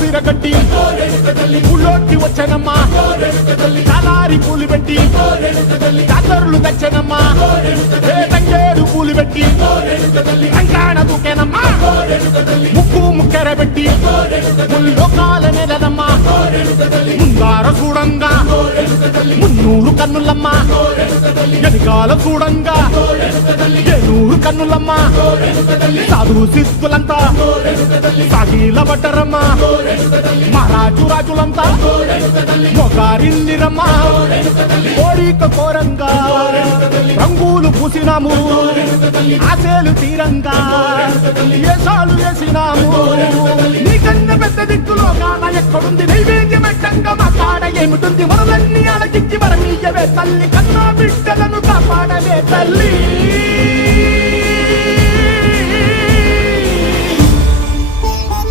సిరగట్టి ఊళ్ళోకి వచ్చనమ్మా కాలారి పూలు పెట్టి జాతరులు తెచ్చనమ్మా తంగేడు పూలు పెట్టి రంగాణ దూకేనమ్మా ముక్కు ముక్కెర పెట్టి ముల్లోకాల నెలనమ్మా ముందార చూడంగా మున్నూరు కన్నులమ్మా వెనకాల చూడంగా ఏనూరు కన్నులమ్మా సాధు సిద్ధులంతా సాగిల బట్టరమ్మా మహారాజు రాజులంతా మొగారిందిరమ్మా కోరిక కోరంగా రంగులు పూసినాము ఆశలు తీరంగా ఏసాలు వేసినాము నీకన్నా పెద్ద దిక్కులో కాన ఎక్కడుంది నైవేద్యం ఎట్టంగా మా కాడ ఏమిటుంది మనలన్నీ అలకిచ్చి వరమీయవే తల్లి కన్నా బిడ్డలను కాపాడవే తల్లి